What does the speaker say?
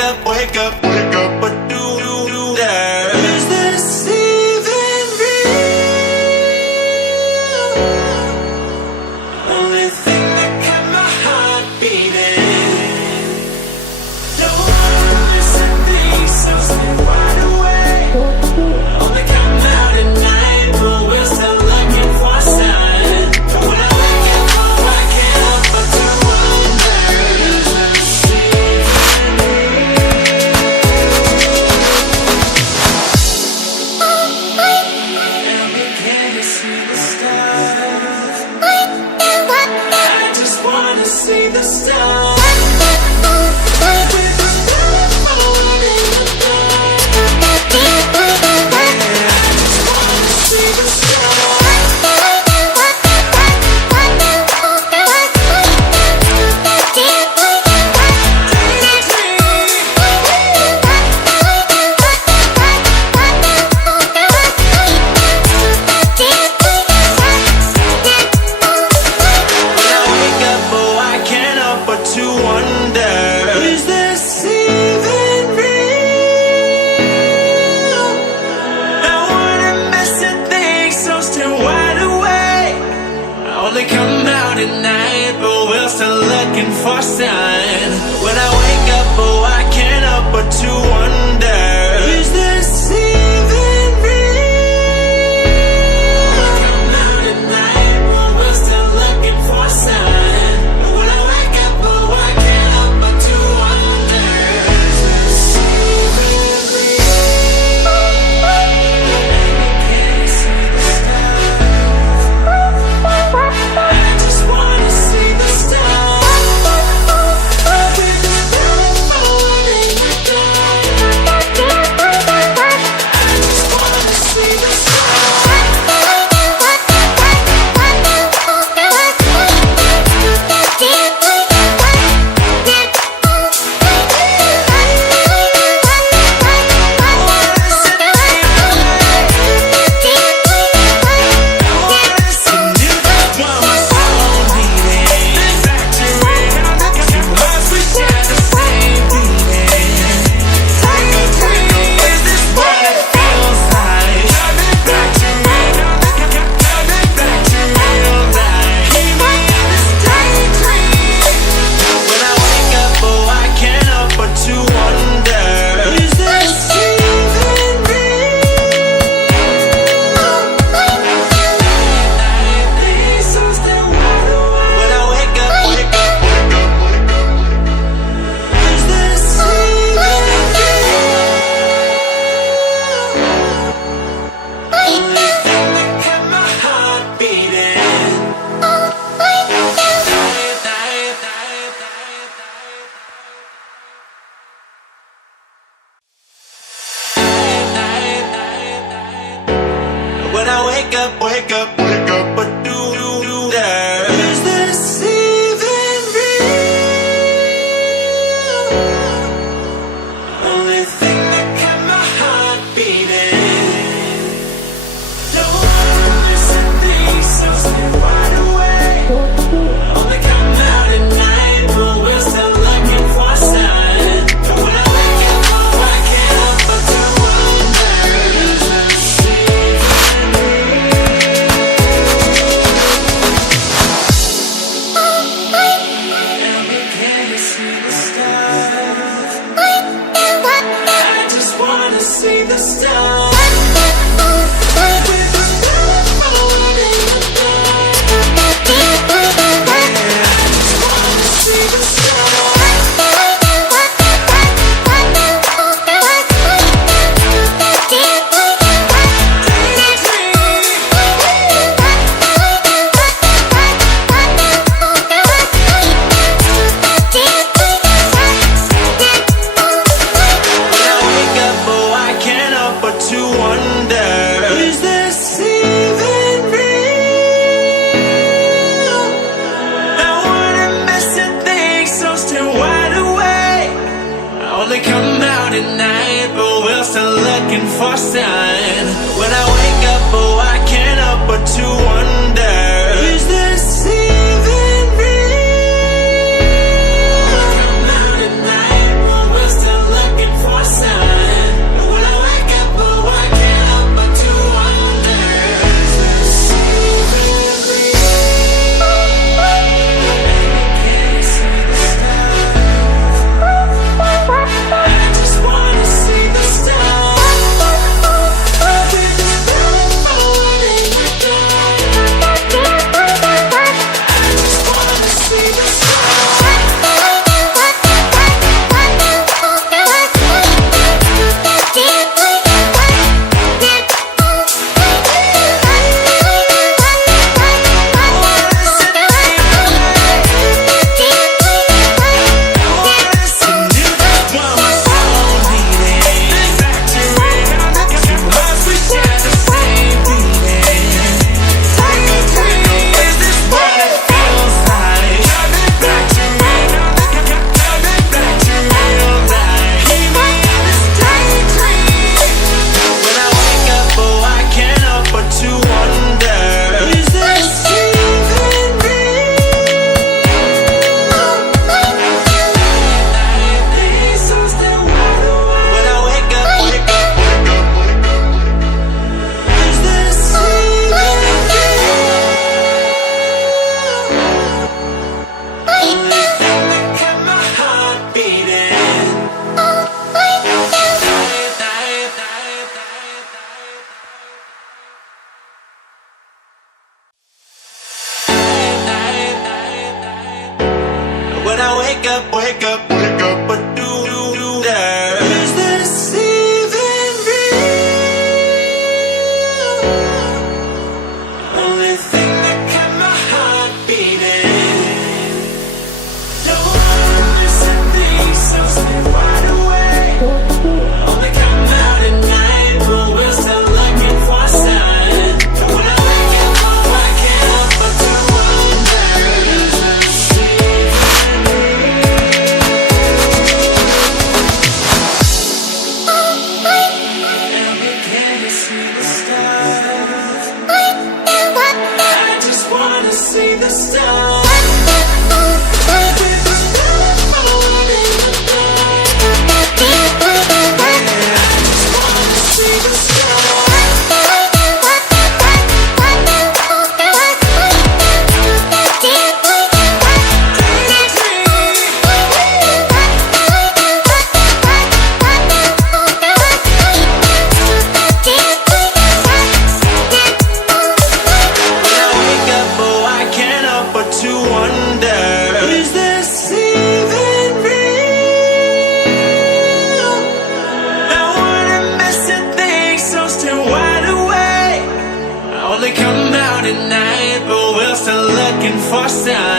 wake up, but do that? Is this even real? Only thing that kept my heart beating. No one missing things, so stay wide awake. Only come out at night, but we're still looking for a sign. When I wake up, oh, I can't help but to wonder, is this even and begin to see the stars. I just wanna see the stars. Come out at night, but we're still looking for a sign. When I wake up, oh, I can't help but to wonder, is this even real? Come out at night, but we're still looking for a sign. When I wake up, oh, I can't help but to wonder, is this even real? Can you see the stars? I just wanna see the stars. With the moon in the dark. I just wanna see the stars. When I wake up, but do that? Is this even real? Only thing that kept my heart beating. No one missing things, so stay wide awake. Only come out at night, but we're still looking for a sign. When I wake up, oh, I can't help but to wonder, is this even and begin to see the stars. I just wanna see the stars. With the moon in the dark. I just wanna see the stars. When I wake up, oh, I can't help but to wonder, is this even real? No one missing things, so stay wide awake. I only come out at night, but we're still looking for a sign. When I wake up, oh, I can't help but to wonder, is this even real? Come out at night, but we're still wake up, but do that? Is this even real? Only thing that kept my heart beating. No one said things, so stay wide awake. Only come out at night, but we're still looking for signs. When I wake up, I can't help but to wonder. Is this even real? And we can't see the stars. I just wanna see the stars. Come out at night, but we're still looking for signs.